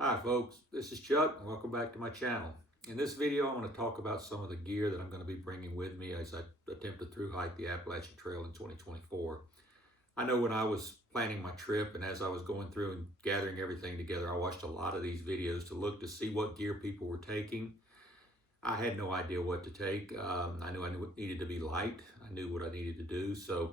Hi folks, this is Chuck and welcome back to my channel. In this video I'm going to talk about some of the gear that I'm going to be bringing with me as I attempt to thru hike the Appalachian Trail in 2024. I know when I was planning my trip and as I was going through and gathering everything together, I watched a lot of these videos to look to see what gear people were taking. I had no idea what to take. I knew it needed to be light. I knew what I needed to do. So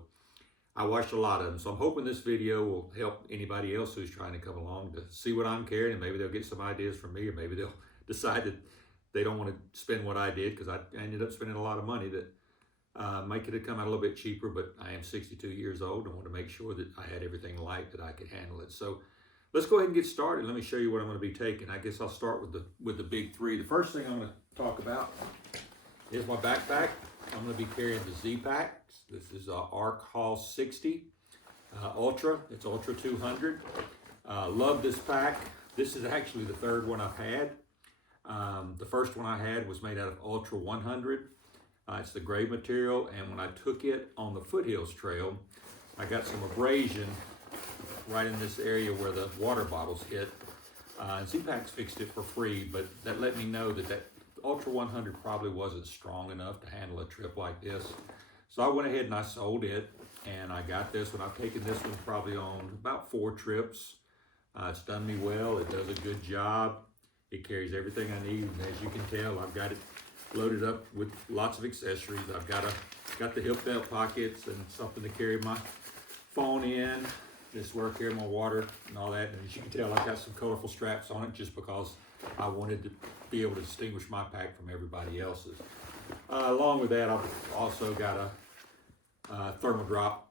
I watched a lot of them, so I'm hoping this video will help anybody else who's trying to come along to see what I'm carrying, and maybe they'll get some ideas from me, or maybe they'll decide that they don't want to spend what I did, because I ended up spending a lot of money that make it come out a little bit cheaper, but I am 62 years old and want to make sure that I had everything light that I could handle it. So let's go ahead and get started. Let me show you what I'm going to be taking. I guess I'll start with the big three. The first thing I'm going to talk about is my backpack. I'm going to be carrying the Z-Pack. This is Arc Haul 60 Ultra. It's Ultra 200. Love this pack. This is actually the third one I've had. The first one I had was made out of Ultra 100. It's the gray material, and when I took it on the Foothills Trail, I got some abrasion right in this area where the water bottles hit. Z-Pack's fixed it for free, but that let me know that Ultra 100 probably wasn't strong enough to handle a trip like this. So I went ahead and I sold it, and I got this one. I've taken this one probably on about 4 trips. It's done me well. It does a good job. It carries everything I need, and as you can tell, I've got it loaded up with lots of accessories. I've got the hip belt pockets and something to carry my phone in. This is where I carry my water and all that. And as you can tell, I've got some colorful straps on it just because I wanted to be able to distinguish my pack from everybody else's. Along with that, I've also got a thermal drop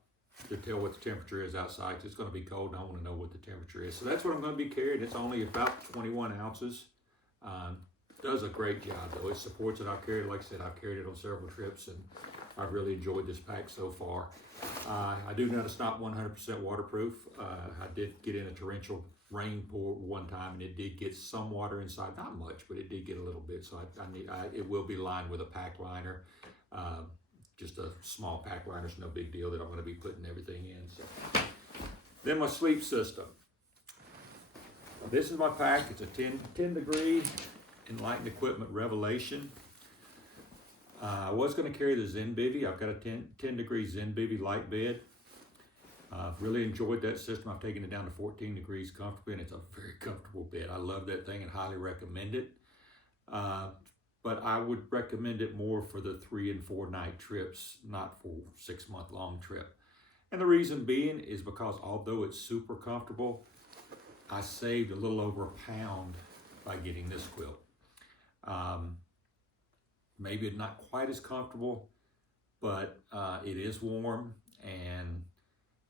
to tell what the temperature is outside, because it's going to be cold and I want to know what the temperature is. So that's what I'm going to be carrying. It's only about 21 ounces. Does a great job though. It supports it. I've carried it, like I said, I've carried it on several trips, and I've really enjoyed this pack so far. I do know it's not 100% waterproof. I did get in a torrential rain pour one time, and it did get some water inside. Not much, but it did get a little bit. So it will be lined with a pack liner. Just a small pack liner. It's no big deal that I'm going to be putting everything in. So. Then my sleep system. This is my pack. It's a 10 degree Enlightened Equipment Revelation. I was going to carry the Zen Bivy. I've got a 10 degree Zen Bivy light bed. I've really enjoyed that system. I've taken it down to 14 degrees comfortably, and it's a very comfortable bed. I love that thing and highly recommend it. But I would recommend it more for the 3 and 4 night trips, not for 6 month long trip. And the reason being is because although it's super comfortable, I saved a little over a pound by getting this quilt. Maybe it's not quite as comfortable, but it is warm, and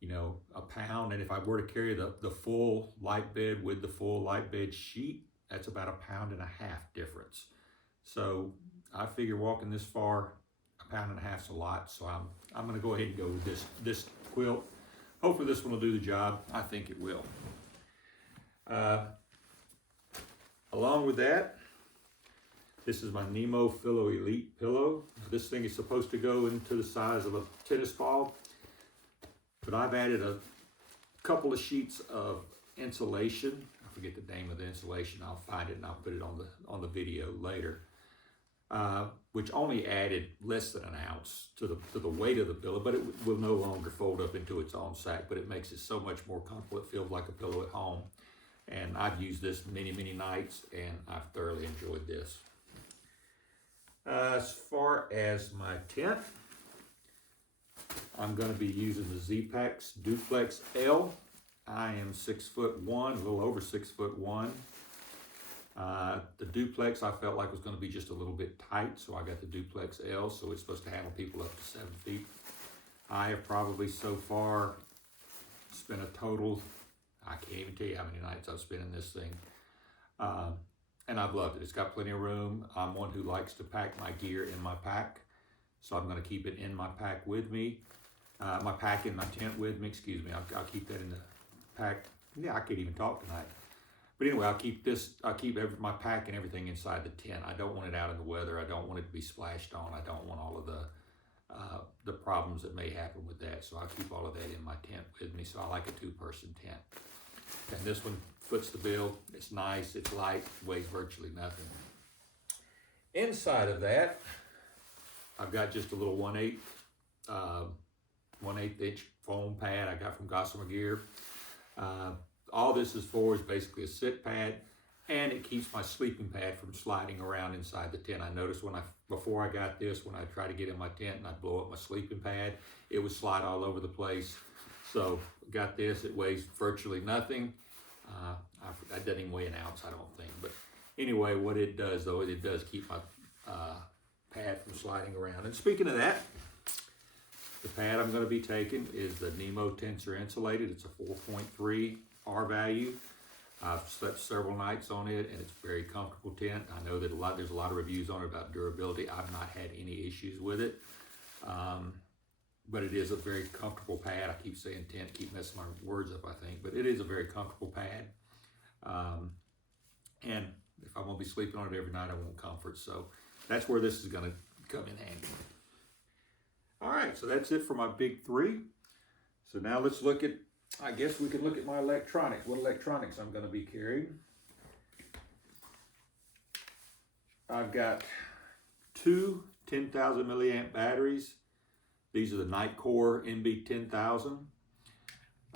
you know, a pound. And if I were to carry the full light bed with the full light bed sheet, that's about a pound and a half difference. So I figure walking this far, a pound and a half's a lot. So I'm going to go ahead and go with this quilt. Hopefully this one will do the job. I think it will. Along with that, this is my Nemo Pillow Elite pillow. This thing is supposed to go into the size of a tennis ball, but I've added a couple of sheets of insulation. I forget the name of the insulation. I'll find it and I'll put it on the video later. Which only added less than an ounce to the weight of the pillow, but it will no longer fold up into its own sack, but it makes it so much more comfortable. It feels like a pillow at home. And I've used this many nights, and I've thoroughly enjoyed this. As far as my tent, I'm going to be using the Z-Pack's Duplex L. I am 6'1", a little over 6'1". The Duplex I felt like was going to be just a little bit tight, so I got the Duplex L, so it's supposed to handle people up to 7 feet. I have probably so far spent a total, I can't even tell you how many nights I've spent in this thing. And I've loved it. It's got plenty of room. I'm one who likes to pack my gear in my pack, so I'm going to keep it in my pack with me. My pack in my tent with me, excuse me. I'll keep that in the pack. Yeah, I can't even talk tonight. But anyway, I'll keep my pack and everything inside the tent. I don't want it out in the weather. I don't want it to be splashed on. I don't want all of the problems that may happen with that. So I'll keep all of that in my tent with me. So I like a 2-person tent. And this one foots the bill. It's nice, it's light, weighs virtually nothing. Inside of that, I've got just a little 1/8 inch foam pad I got from Gossamer Gear. All this is for is basically a sit pad, and it keeps my sleeping pad from sliding around inside the tent. I noticed before I got this, when I try to get in my tent and I blow up my sleeping pad, it would slide all over the place. So got this, it weighs virtually nothing. It doesn't even weigh an ounce, I don't think. But anyway, what it does though, it does keep my pad from sliding around. And speaking of that, the pad I'm going to be taking is the Nemo Tensor Insulated. It's a 4.3 R value. I've slept several nights on it, and it's a very comfortable tent. I know that there's a lot of reviews on it about durability. I've not had any issues with it, but it is a very comfortable pad. I keep saying tent, keep messing my words up, I think, but it is a very comfortable pad. And if I'm going to be sleeping on it every night, I want comfort. So that's where this is going to come in handy. All right, so that's it for my big three. So now let's look at, I guess we can look at my electronics, what electronics I'm going to be carrying. I've got two 10,000 milliamp batteries. These are the Nitecore NB10000.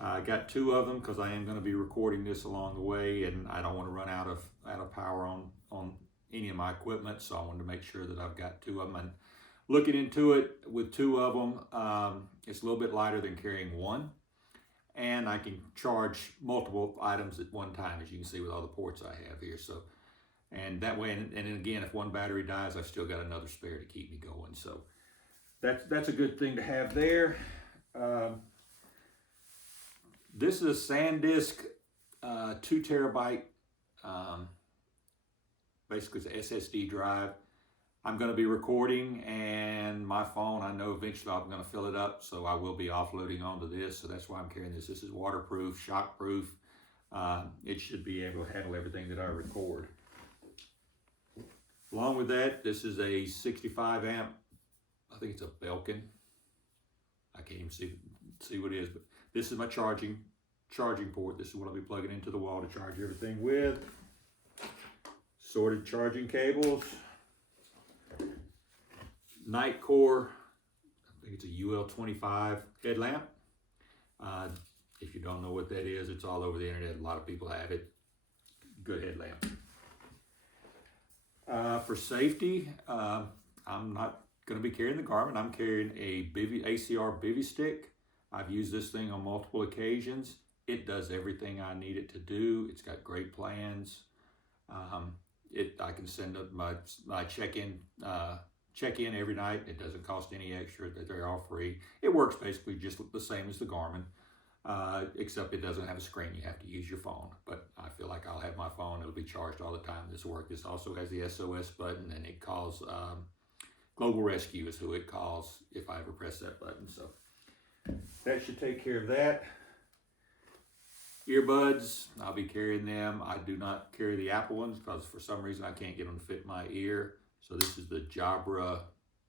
I got two of them because I am going to be recording this along the way, and I don't want to run out of power on any of my equipment, so I wanted to make sure that I've got two of them. And looking into it with two of them, it's a little bit lighter than carrying one, and I can charge multiple items at one time, as you can see with all the ports I have here. So, and that way, and then again, if one battery dies, I've still got another spare to keep me going. So that's a good thing to have there. This is a SanDisk 2 terabyte, basically it's an SSD drive. I'm going to be recording, and my phone, I know eventually I'm going to fill it up, so I will be offloading onto this. So that's why I'm carrying this. This is waterproof, shockproof. It should be able to handle everything that I record. Along with that, this is a 65 amp, I think it's a Belkin. I can't even see what it is, but this is my charging port. This is what I'll be plugging into the wall to charge everything with. Sorted charging cables. Nitecore, I think it's a UL25 headlamp. If you don't know what that is, it's all over the internet. A lot of people have it. Good headlamp. For safety, I'm not going to be carrying the Garmin. I'm carrying a ACR bivy stick. I've used this thing on multiple occasions. It does everything I need it to do. It's got great plans. I can send up my check-in every night. It doesn't cost any extra. They're all free. It works basically just the same as the Garmin, except it doesn't have a screen. You have to use your phone, but I feel like I'll have my phone. It'll be charged all the time. This will work. This also has the SOS button, and it calls Global Rescue is who it calls if I ever press that button. So that should take care of that. Earbuds, I'll be carrying them. I do not carry the Apple ones because for some reason I can't get them to fit my ear. So this is the Jabra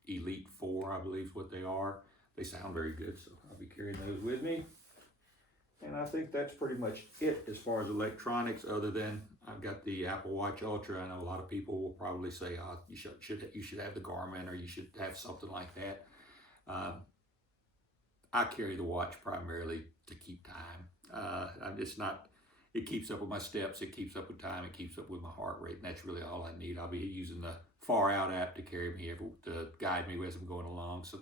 Elite 4, I believe is what they are. They sound very good, so I'll be carrying those with me. And I think that's pretty much it as far as electronics, other than I've got the Apple Watch Ultra. I know a lot of people will probably say, oh, you should have the Garmin, or you should have something like that. I carry the watch primarily to keep time. It keeps up with my steps, it keeps up with time, it keeps up with my heart rate, and that's really all I need. I'll be using the Far Out app to carry me, to guide me as I'm going along. So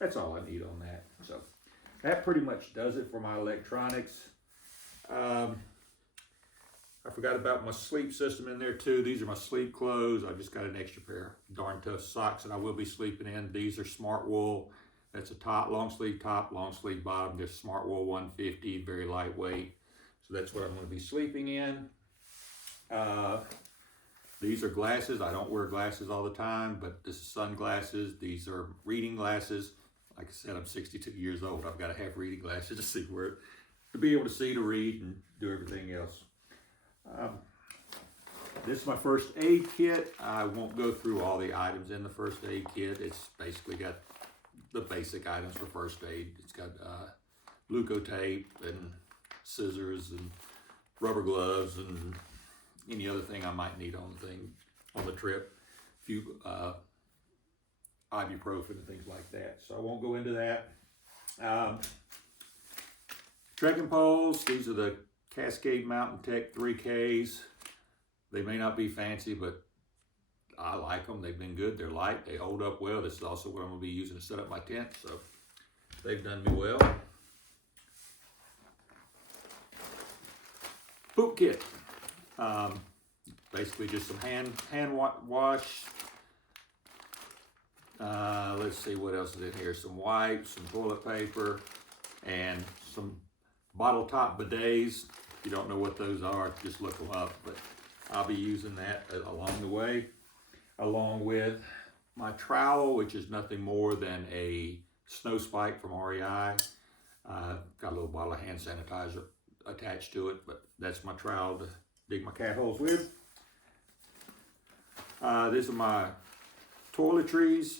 that's all I need on that. So that pretty much does it for my electronics. I forgot about my sleep system in there too. These are my sleep clothes. I just got an extra pair of darn tough socks that I will be sleeping in. These are Smart Wool. That's a long sleeve top, long sleeve bottom. This Smart Wool 150, very lightweight. So that's what I'm going to be sleeping in. These are glasses. I don't wear glasses all the time, but this is sunglasses. These are reading glasses. Like I said, I'm 62 years old. I've got to have reading glasses to be able to see, to read, and do everything else. This is my first aid kit. I won't go through all the items in the first aid kit. It's basically got the basic items for first aid. It's got Leukotape and scissors and rubber gloves and any other thing I might need on the trip. A few ibuprofen and things like that. So I won't go into that. Trekking poles, these are the Cascade Mountain Tech 3Ks. They may not be fancy, but I like them. They've been good. They're light. They hold up well. This is also what I'm going to be using to set up my tent, so they've done me well. Poop kit. Basically just some hand wash. Let's see what else is in here. Some wipes, some toilet paper, and some bottle top bidets. If you don't know what those are, just look them up. But I'll be using that along the way, along with my trowel, which is nothing more than a snow spike from REI. Got a little bottle of hand sanitizer attached to it, but that's my trowel to dig my cat holes with. These are my toiletries,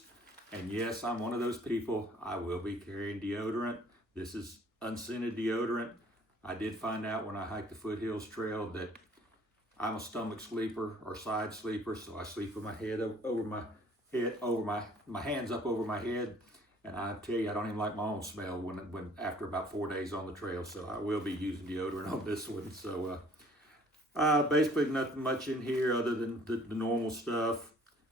and yes, I'm one of those people. I will be carrying deodorant. This is unscented deodorant. I did find out when I hiked the Foothills Trail that I'm a stomach sleeper or side sleeper, so I sleep with my head over my hands up over my head. And I tell you, I don't even like my own smell when after about 4 days on the trail. So I will be using deodorant on this one. So basically nothing much in here other than the normal stuff.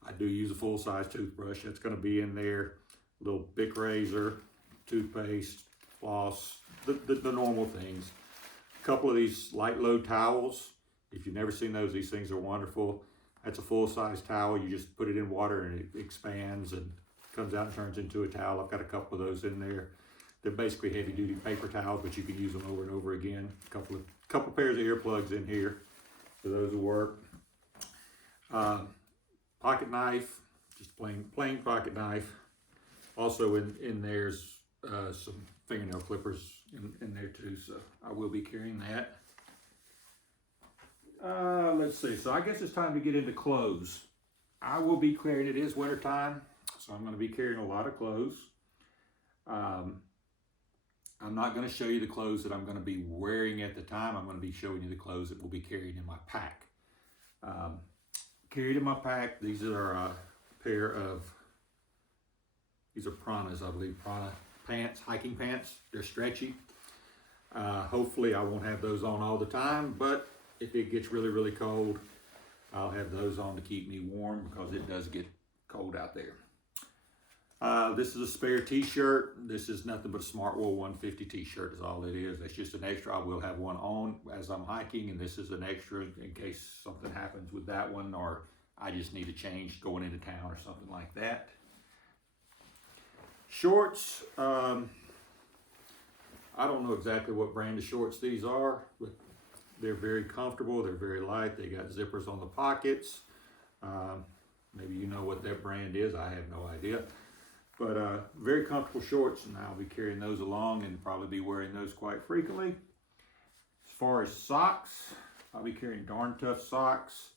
I do use a full-size toothbrush. That's going to be in there. A little Bic razor, toothpaste, floss, the normal things. A couple of these light load towels. If you've never seen those, these things are wonderful. That's a full-size towel. You just put it in water and it expands and comes out and turns into a towel. I've got a couple of those in there. They're basically heavy-duty paper towels, but you can use them over and over again. A couple pairs of earplugs in here, so those will work. Pocket knife, just plain pocket knife. Also in there's some fingernail clippers in there too, so I will be carrying that. Let's see, so I guess it's time to get into clothes. I will be carrying, it is winter time, so I'm going to be carrying a lot of clothes. I'm not going to show you the clothes that I'm going to be wearing at the time. I'm going to be showing you the clothes that we'll be carrying in my pack. Carried in my pack, these are a pair of, these are Pranas, I believe, Prana pants, hiking pants. They're stretchy. Hopefully I won't have those on all the time, but if it gets really, really cold, I'll have those on to keep me warm because it does get cold out there. This is a spare t-shirt. This is nothing but a Smart Wool 150 t-shirt is all it is. That's just an extra. I will have one on as I'm hiking, and this is an extra in case something happens with that one or I just need a change going into town or something like that. Shorts. I don't know exactly what brand of shorts these are, but they're very comfortable. They're very light. They got zippers on the pockets. Maybe you know what that brand is. I have no idea. But very comfortable shorts, and I'll be carrying those along and probably be wearing those quite frequently. As far as socks, I'll be carrying Darn Tough socks.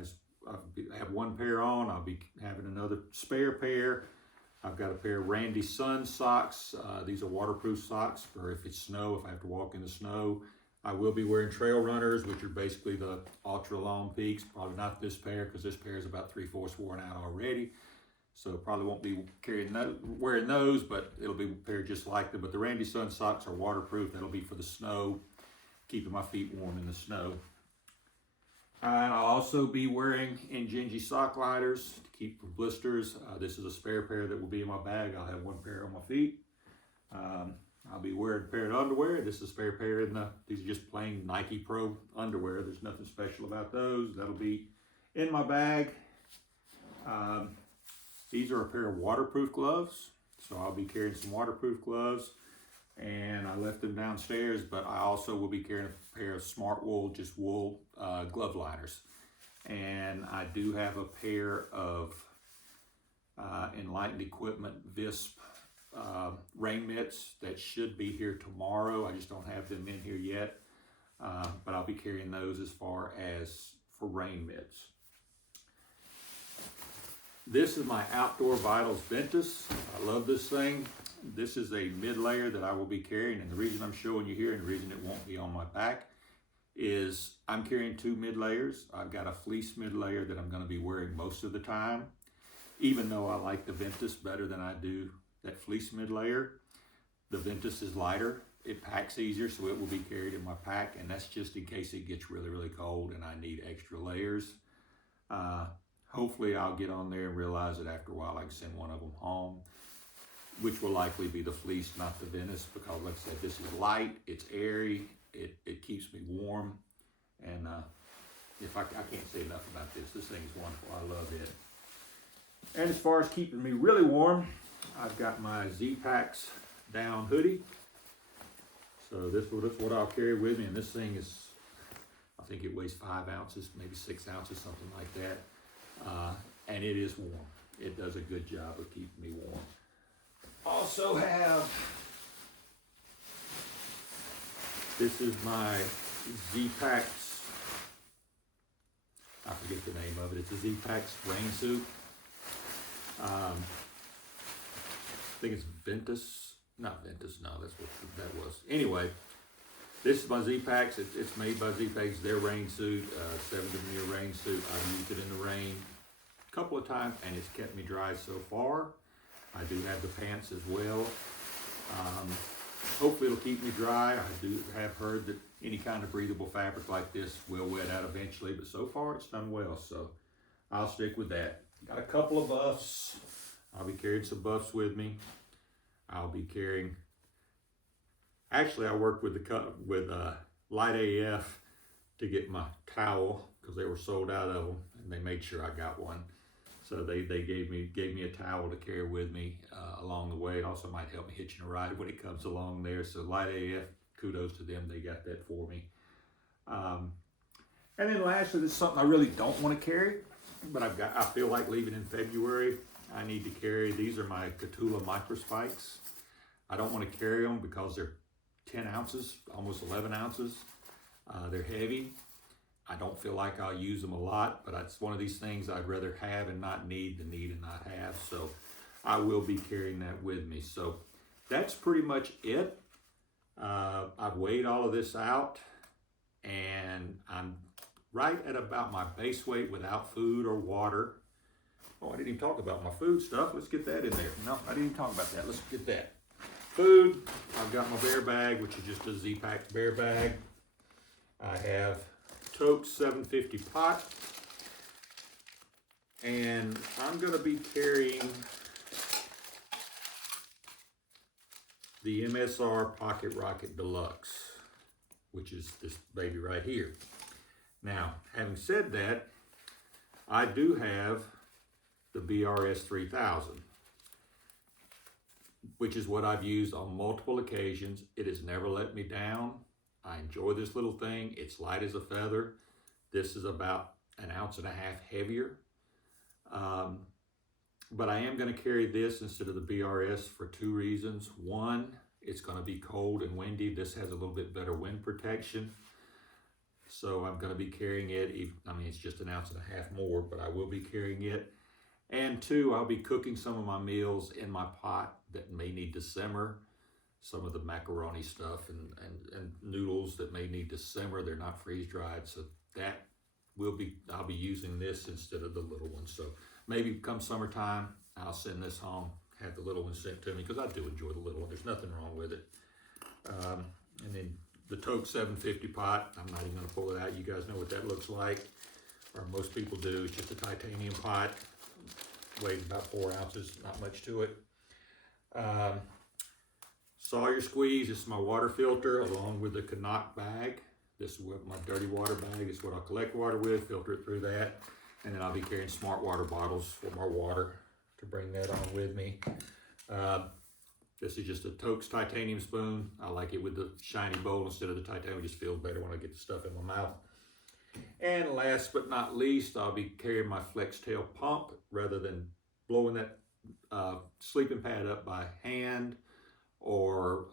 As I have one pair on, I'll be having another spare pair. I've got a pair of Randy Sun socks. These are waterproof socks for if it's snow, if I have to walk in the snow. I will be wearing Trail Runners, which are basically the ultra long peaks. Probably not this pair because this pair is about 3/4 worn out already. So probably won't be wearing those, but it'll be a pair just like them. But the Randy Sun socks are waterproof. That'll be for the snow, keeping my feet warm in the snow. And I'll also be wearing Injinji sock liners to keep from blisters. This is a spare pair that will be in my bag. I'll have one pair on my feet. I'll be wearing a pair of underwear. This is a spare pair these are just plain Nike Pro underwear. There's nothing special about those. That'll be in my bag. These are a pair of waterproof gloves. So I'll be carrying some waterproof gloves. And I left them downstairs, but I also will be carrying a pair of Smart Wool, just wool glove liners. And I do have a pair of Enlightened Equipment Visp rain mitts that should be here tomorrow. I just don't have them in here yet, but I'll be carrying those as far as for rain mitts. This is my Outdoor Vitals Ventus. I love this thing. This is a mid layer that I will be carrying, and the reason I'm showing you here and the reason it won't be on my back is I'm carrying 2 mid layers. I've got a fleece mid layer that I'm going to be wearing most of the time, even though I like the Ventus better than I do that fleece mid layer. The Ventus is lighter, it packs easier, so it will be carried in my pack, and that's just in case it gets really, really cold and I need extra layers. Hopefully I'll get on there and realize that after a while I can send one of them home, which will likely be the fleece, not the Ventus, because like I said, this is light, it's airy, it keeps me warm, and if I can't say enough about this. This thing is wonderful. I love it. And as far as keeping me really warm, I've got my Z-Packs down hoodie. So this is what I'll carry with me, and this thing is, I think it weighs 5 ounces, maybe 6 ounces, something like that. And it is warm. It does a good job of keeping me warm. Also have, this is my Z-Packs, I forget the name of it. It's a Z-Packs rain suit. I think it's Ventus, not Ventus, no, that's what that was. Anyway, this is my Z-Packs. It's made by Z-Packs, their rain suit, 7-year rain suit. I've used it in the rain a couple of times, and it's kept me dry so far. I do have the pants as well. Hopefully it'll keep me dry. I do have heard that any kind of breathable fabric like this will wet out eventually, but so far it's done well, so I'll stick with that. Got a couple of buffs. I'll be carrying some buffs with me. I'll be carrying, actually I worked with Light AF to get my towel because they were sold out of them, and they made sure I got one. So they gave me a towel to carry with me along the way. It also might help me hitching a ride when it comes along there. So Light AF, kudos to them. They got that for me. And then lastly, this is something I really don't want to carry, but I feel like leaving in February. I need to carry, these are my Catula micro spikes. I don't want to carry them because they're 10 ounces, almost 11 ounces. They're heavy. I don't feel like I'll use them a lot, but it's one of these things I'd rather have and not need than need and not have. So I will be carrying that with me. So that's pretty much it. I've weighed all of this out, and I'm right at about my base weight without food or water. Oh, I didn't even talk about my food stuff. Let's get that in there. No, I didn't even talk about that. Let's get that. Food, I've got my bear bag, which is just a Z-Pack bear bag. I have Toke 750 pot, and I'm going to be carrying the MSR Pocket Rocket Deluxe, which is this baby right here. Now, having said that, I do have the BRS 3000, which is what I've used on multiple occasions. It has never let me down. I enjoy this little thing. It's light as a feather. This is about 1.5 ounces heavier. But I am going to carry this instead of the BRS for 2 reasons. One, it's going to be cold and windy. This has a little bit better wind protection. So I'm going to be carrying it. I mean, it's just 1.5 ounces more, but I will be carrying it. And 2, I'll be cooking some of my meals in my pot that may need to simmer. Some of the macaroni stuff and noodles that may need to simmer. They're not freeze dried, so that I'll be using this instead of the little one. So maybe come summertime, I'll send this home, have the little one sent to me, because I do enjoy the little one. There's nothing wrong with it. And then the Toke 750 pot, I'm not even going to pull it out. You guys know what that looks like, or most people do. It's just a titanium pot, weighs about 4 ounces, not much to it. Sawyer Squeeze, this is my water filter along with the Canuck bag. This is what my dirty water bag is, what I'll collect water with, filter it through that. And then I'll be carrying smart water bottles for my water to bring that on with me. This is just a Toke's titanium spoon. I like it with the shiny bowl instead of the titanium. It just feels better when I get the stuff in my mouth. And last but not least, I'll be carrying my Flex Tail pump rather than blowing that sleeping pad up by hand or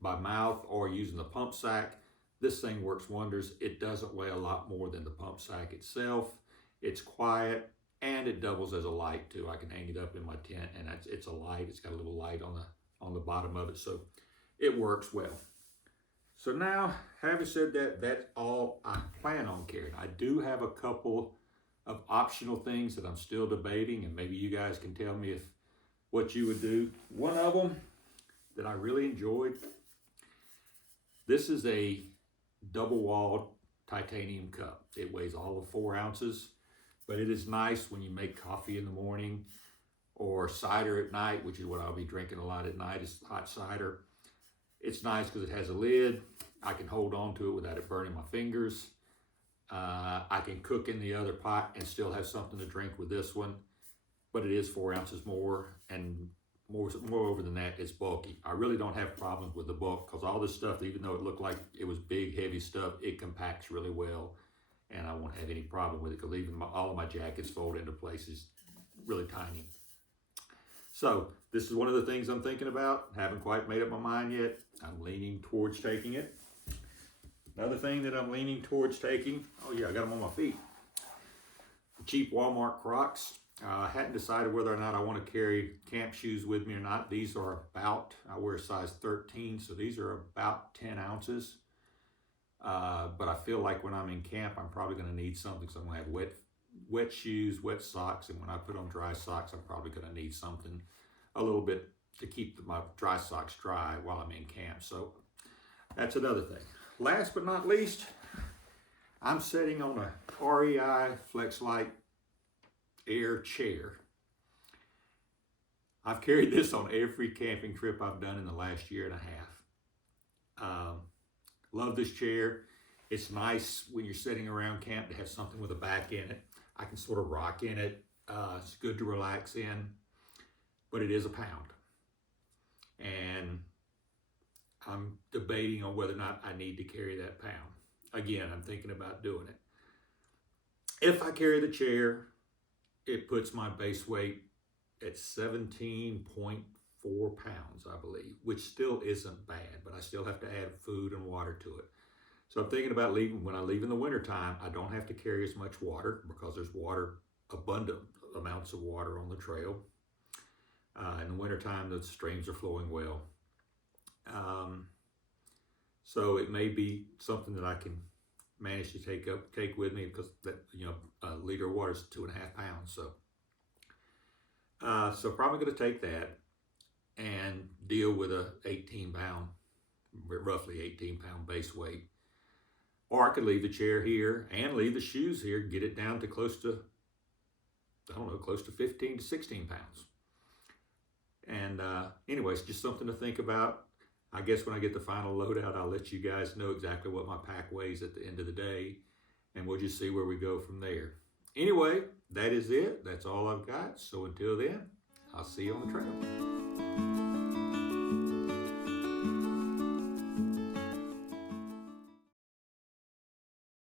by mouth or using the pump sack. This thing works wonders. It doesn't weigh a lot more than the pump sack itself. It's quiet, and it doubles as a light too. I can hang it up in my tent, and it's a light. It's got a little light on the bottom of it, so it works well. So now, having said that, that's all I plan on carrying. I do have a couple of optional things that I'm still debating, and maybe you guys can tell me if what you would do. One of them that I really enjoyed, this is a double-walled titanium cup. It weighs all of 4 ounces, but it is nice when you make coffee in the morning or cider at night, which is what I'll be drinking a lot at night, is hot cider. It's nice because it has a lid. I can hold on to it without it burning my fingers. I can cook in the other pot and still have something to drink with this one, but it is 4 ounces more, and moreover than that, it's bulky. I really don't have problems with the bulk because all this stuff, even though it looked like it was big, heavy stuff, it compacts really well, and I won't have any problem with it because even all of my jackets fold into places really tiny. So this is one of the things I'm thinking about. Haven't quite made up my mind yet. I'm leaning towards taking it. Another thing that I'm leaning towards taking, oh yeah, I got them on my feet. Cheap Walmart Crocs. I hadn't decided whether or not I want to carry camp shoes with me or not. These are about, I wear a size 13, so these are about 10 ounces. But I feel like when I'm in camp, I'm probably going to need something, so I'm going to have wet shoes, wet socks, and when I put on dry socks, I'm probably going to need something a little bit to keep my dry socks dry while I'm in camp. So that's another thing. Last but not least, I'm sitting on a REI FlexLight Air chair. I've carried this on every camping trip I've done in the last year and a half. Love this chair. It's nice when you're sitting around camp to have something with a back in it. I can sort of rock in it. It's good to relax in, but it is a pound. And I'm debating on whether or not I need to carry that pound. Again, I'm thinking about doing it. If I carry the chair, it puts my base weight at 17.4 pounds, I believe, which still isn't bad, but I still have to add food and water to it. So I'm thinking about leaving, when I leave in the wintertime, I don't have to carry as much water because there's water, abundant amounts of water on the trail. In the wintertime, the streams are flowing well. So it may be something that I can manage to take with me because that, a liter of water is 2.5 pounds. So probably going to take that and deal with a 18-pound, roughly 18-pound base weight. Or I could leave the chair here and leave the shoes here, get it down to close to, close to 15 to 16 pounds. And anyways, just something to think about. I guess when I get the final loadout, I'll let you guys know exactly what my pack weighs at the end of the day, and we'll just see where we go from there. Anyway, that is it. That's all I've got. So until then, I'll see you on the trail.